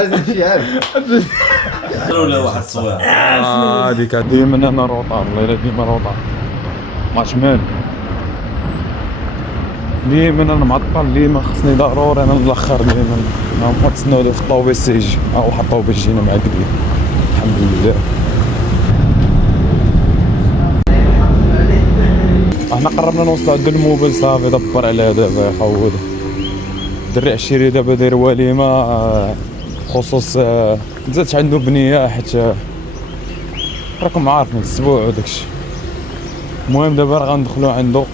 هذا شي عارف ولا واحد الصويع هذيك ديما انا روطار والله الا ديما روطار ماش مال ديما انا معطل ديما خصني ضروري انا نلخر ديما ما نتسناو في الطوبيس يجي واحد الطوبيس جينا معاكدين الحمد لله. احنا قربنا نوصلوا عند الموبل صافي دبر على دابا يا خوت الدري عشيري دابا داير وليمه خصوص زادت عنده بنيه حيت راكم عارفين الاسبوع وداكشي. المهم دابا راه غندخلوا عنده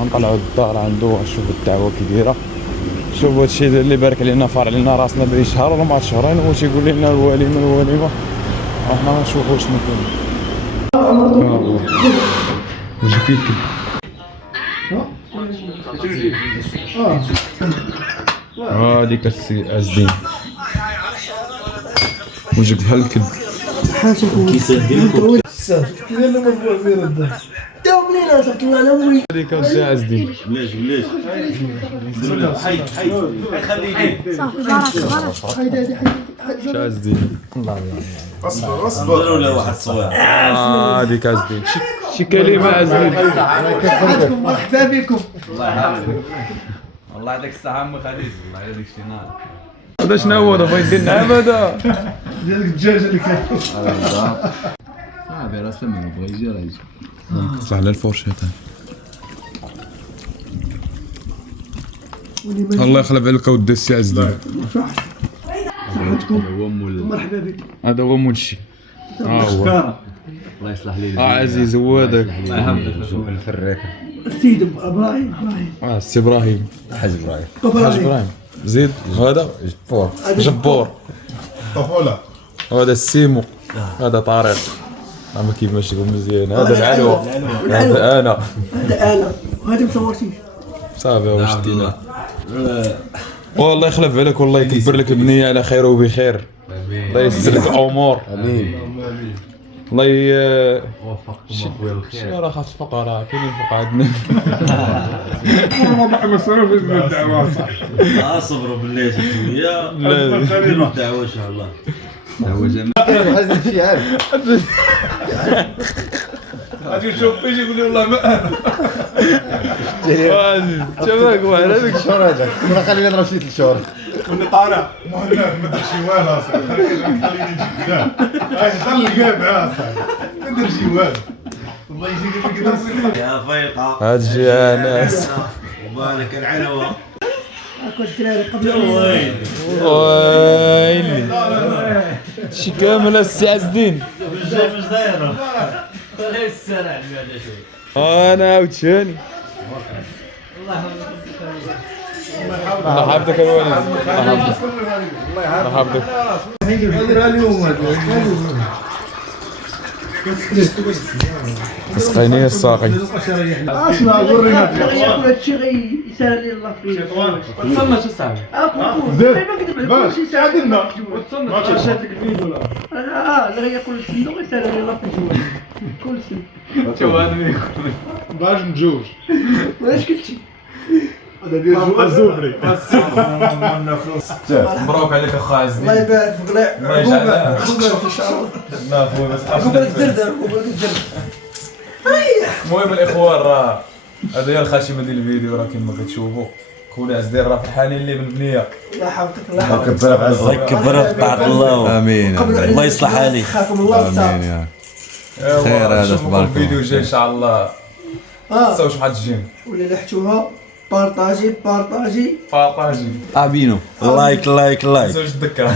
غنطلعوا للدار عنده ونشوفوا الدعوه كي دايره شوفوا هادشي اللي بارك علينا فار علينا راسنا بلي شهر ولا ما شهرين هو تيقول لنا الوليمه وحنا غنشوفوا شنو كاين. وجهك كيكب هاديك السي عزدين وجهك بحال الكلب كيسان ديالكم كاين لما نبغي نرد داو منين صاحبي على امي هاديك السي عزدين بلاش حي خليه حيد شي عزدين اصبر ولا واحد الصويع هاديك عزدين شي كلمه عزدين حياتكم مرحبا بكم والله هذاك الساعه عمي خديج والله هذاك الشيء نار هذا شنو هو دابا يدير نعم هذا ديال الدجاجه اللي كاين صافي راه سمع بغا يجي راه يجي صح على الفرشة الله يخلف عليك ودي السي عزدين صحتكم هو مول مرحبا بكم هذا هو مولشي هو الله يصلح لي عزيز هو هذاك الله يحفظك الفريق السيد ابراهيم السي ابراهيم حاج ابراهيم حاج ابراهيم زيد هذا جبور طفوله وهذا السيمو هذا طارق ما كيفاش يقول مزيان هذا العلوة هذا انا هذا انا وهذا مصورتي صافي واش شتينا والله يخلف عليك والله يكبر لك البنيه على خير وبخير الله يسر لك الامور امين الله وفقكم اخويا الخير شنو راه خاص فقراء كاينين فقراء عندنا ما مصروف من الدعوة صح صبروا بالله شويه لا نديروا الدعوه ان شاء الله هو جميل هذا شي عارف غادي نشوف يجي يقول لي والله ما شباك واحد هذاك شهور هذاك راه خلينا نضرب شي 3 شهور كنا طالع مهند ما درت شي والو اصاحبي خليني نجي قدام خلي القلب معاه اصاحبي ما درت شي والو والله يجي كذا يا فيقه هادشي يا ناس وبارك العلوه هاكا الدراري قبل ويلي شي كامل السي عزدين مش دايره انا عاوتاني الله يحفظك الوالد الله يحفظك هذا اليوم اسقيني الساقي اسمع ورينا كل هادشي غيسهل لي الله فيه وصلنا شو صاحبي باش تعادلنا ما شات لك الفيديو لا لا هي كل سنه غيسهل لي الله فيه كل سنه شو هذا باش نجوج واش قلتي هذا ديال الزهري مبروك عليك اخا عزيز الله يبارك فيك الله يعقوبك ان شاء الله لا خويا بس عقوبك الدردر عقوبك الدردر المهم الاخوان راه هذا هي الخاتمه ديال الفيديو راه كما كتشوفوا خونا عزيز راه فرحانين ليه بالبنيه الله يحفظك الله يحفظك الله يكبرها في طاعه الله امين الله يصلح عليك خاكم الله امين يا خير هذا تبارك الفيديو الجاي ان شاء الله تساوش بحال الجيم ولا لحتوها بارطاجي بارطاجي ابينو لايك تساوش تذكر